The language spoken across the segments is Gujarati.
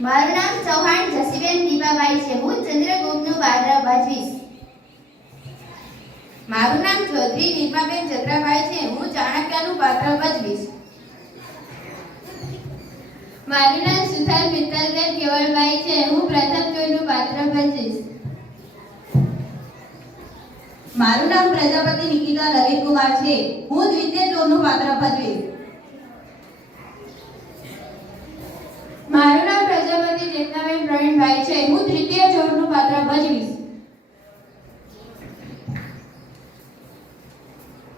મારું નામ ચૌહાણ જસીબેન દીપાબાઈ છે. હું ચંદ્રગુપ્તનું પાત્ર ભજવીશ. મારું નામ ચૌધરી દીપાબેન ચંદ્રભાઈ છે. હું ચાણક્યનું પાત્ર ભજવીશ. મારું નામ સુથાર મિત્તલબેન કેવળભાઈ છે. હું પ્રથમ ચોરનું પાત્ર ભજવીશ. મારું નામ પ્રજાપતિ નિકિતા લલિતકુમાર છે. હું દ્વિતીય ચોરનું પાત્ર ભજવીશ. મારું નામ પ્રજાપતિ ચેતનાબેન પ્રવીણભાઈ છે. હું તૃતીય ચોરનું પાત્ર ભજવીશ.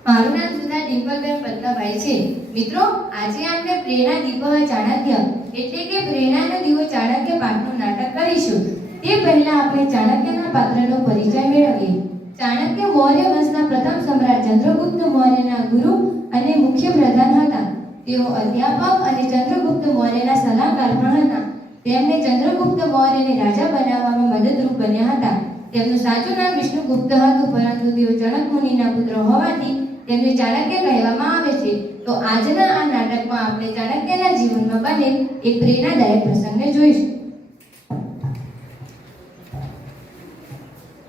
મારું નામ સુધા ડિમ્પલબેન પદ્માભાઈ છે. મિત્રો, આજે આપણે પ્રેરણા દીપવ ચાણક્ય એટલે કે પ્રેરણાનો દીવો ચાણક્ય પાઠનું નાટક કરીશું. તે પહેલા આપણે ચાણક્યના પાત્રનો પરિચય મેળવીએ. ચાણક્ય મૌર્ય વંશના પ્રથમ સમ્રાટ ચંદ્રગુપ્ત મૌર્યના ગુરુ અને મુખ્ય પ્રધાન હતા. તેઓ અધ્યાપક અને ચંદ્રગુપ્ત મૌર્યના સલાહકાર પણ હતા. તેમને ચંદ્રગુપ્ત મૌર્યને રાજા બનાવવામાં મદદરૂપ બન્યા હતા. તેમનું સાચું નામ વિષ્ણુગુપ્ત હતું, પરંતુ તેઓ જનક મુનિના પુત્ર હોવાથી તેમને ચાણક્ય કહેવામાં આવે છે. તો આજના આ નાટકમાં આપણે ચાણક્યના જીવનમાં બનેલ એક પ્રેરણાદાયક પ્રસંગને જોઈશું.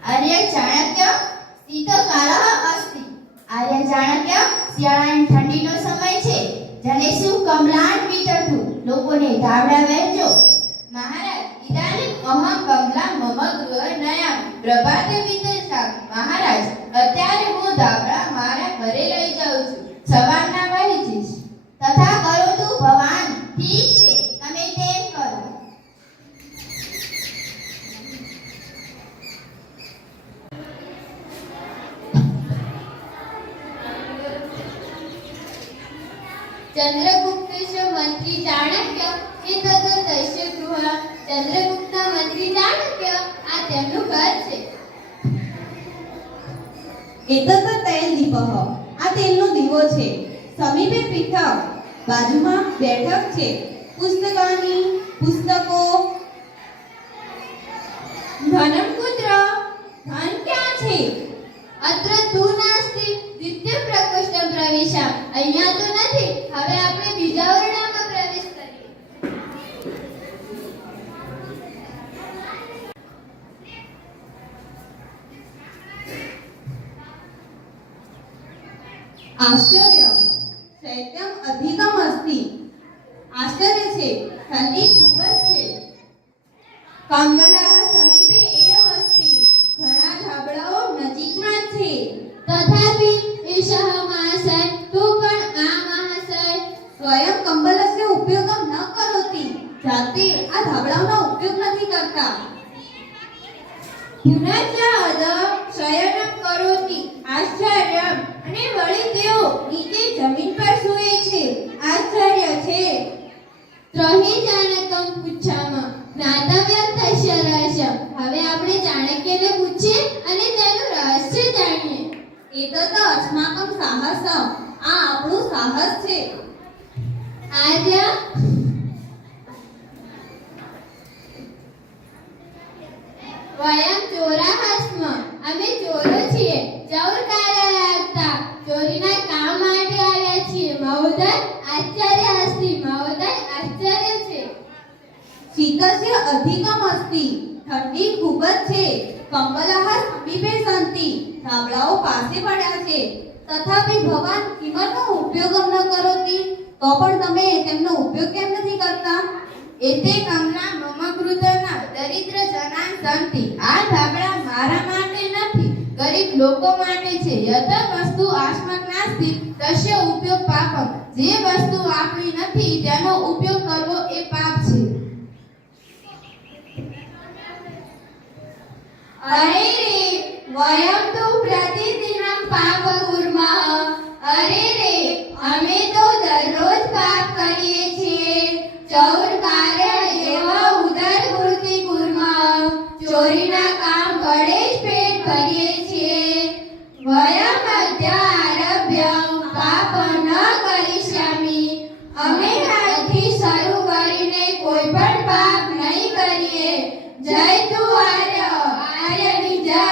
આર્ય ચાણક્ય શીતકાલઃ અસ્તિ. આર્ય ચાણક્ય શિયાળાની ઠંડીનો સમય છે. જનેષુ કમલાન વિતરતુ. લોકોને ધાબળા વહેંચો. મહારાજ, ઇદાનીમ અહં કમલા મમ ગૃહ નયા પ્રભાતે વિતરતા. મહારાજ, અત્યારે હું ધાબળા મારા ઘરે લઈ જાઉં છું. સવારના વહેંચીશ. તથા કરોતુ ભવાન. ઠીક છે, તમે તેમ કરો. ચંદ્રગુપ્તસ્ય મંત્રી ચાણક્ય એતત તસ્ય ગૃહ. ચંદ્રગુપ્ત મંત્રી ચાણક્ય આ તેમનું ઘર છે. એતત તેલ દીપઃ. આ તેલનો દીવો છે. સમીપે પીઠક. બાજુમાં બેઠક છે. પુસ્તકાની પુસ્તકો. ધનમ કુત્ર. ધન ક્યાં છે? અત્ર તુ નાસ્તિ. દ્વિતીય પ્રકોષ્ઠ પ્રવેશા. અહીંયા તો નથી. હવે આપણે બીજા ઓરડામાં પ્રવેશ કરીએ. આશ્ચર્ય. શૈત્યમ અધિકમ અસ્તિ. આશ્ચર્ય છે, ઠંડી ખૂબ જ છે. કમલાઃ સમીપે એવ અસ્તિ. ઘણા ધાબળાઓ નજીકમાં જ છે. તથાપિ એષઃ મહાશય. તો પણ આ મહાશય સ્વયં કંબલસ્ય ઉપયોગમ ન કરોતિ. જાતે આ ધાબળાઓનો ઉપયોગ નથી કરતા. પુનઃ અદ શયનમ કરોતિ. આશ્ચર્યમ. અને વળી તેઓ નીચે જમીન પર સૂએ છે. આશ્ચર્ય છે. ત્રહી ચાણક્યમ પુચ્છામ. જ્ઞાતવ્યમ તસ્ય રહસ્યમ. હવે આપણે ચાણક્યને પૂછીએ અને તેનું રહસ્ય જાણીએ. એતત અસ્માકમ સાહસમ. આ આપણું સાહસ છે. આર્ય વયમ ચોરાહ સ્મ. અમે ચોરો છીએ. ચોર કાર્યાર્થા. ચોરીના કામ માટે આવ્યા છીએ. મહોદય આશ્ચર્ય અસ્તિ. મહોદય આશ્ચર્ય છે. શીતસ્ય અધિકમ અસ્તિ. ઠંડી ખૂબ જ છે. કંબલઃ સમીપે સંતિ. ધાબળાઓ પાસે પડ્યા છે. તથાપિ ભવાન કિમનો ઉપયોગમ ન કરોતિ. તો પણ તમે તેમનો ઉપયોગ કેમ નથી કરતા? એતે કમલા મમ કૃતના દરિદ્ર જનાન સંતિ. આ ધાબળા મારા માટે નથી, ગરીબ લોકો માટે છે. યત વસ્તુ આસ્મક નાસ્તિ તસ્ય ઉપયોગ પાપમ. જે વસ્તુ આપણી નથી તેનો ઉપયોગ કરવો એ પાપ છે. અરે રે વયમ તો પ્રતિદિનમ પાપ કુર્મઃ. અરે રે અમે તો દરરોજ પાપ કરીએ છીએ. ચૌર કાર્ય એવ ઉદર કૃતિ કુર્મઃ. ચોરીના કામ વડે જ પેટ ભરીએ છીએ. વયમ અદ્ય આરભ્ય પાપ ન કરિષ્યામિ. અમે આજથી શરૂ કરીને કોઈ પણ પાપ નહીં કરીએ. જય તુ આર્ય. આર્યની જય.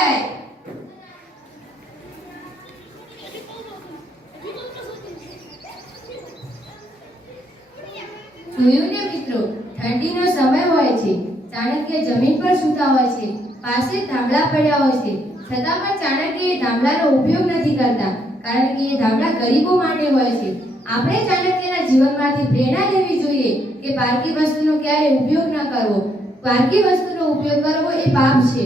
જોયું ને મિત્રો, ઠંડી ઠંડીનો સમય હોય છે, ચાણક્ય જમીન પર સૂતા હોય છે, પાસે ધાબળા પડ્યા હોય છે, છતાં પણ ચાણક્ય એ ધાબળાનો ઉપયોગ નથી કરતા, કારણ કે એ ધાબળા ગરીબો માટે હોય છે. આપણે ચાણક્યના જીવનમાંથી પ્રેરણા લેવી જોઈએ કે પારકી વસ્તુનો ક્યારેય ઉપયોગ ન કરવો. પારકી વસ્તુનો ઉપયોગ કરવો એ પાપ છે.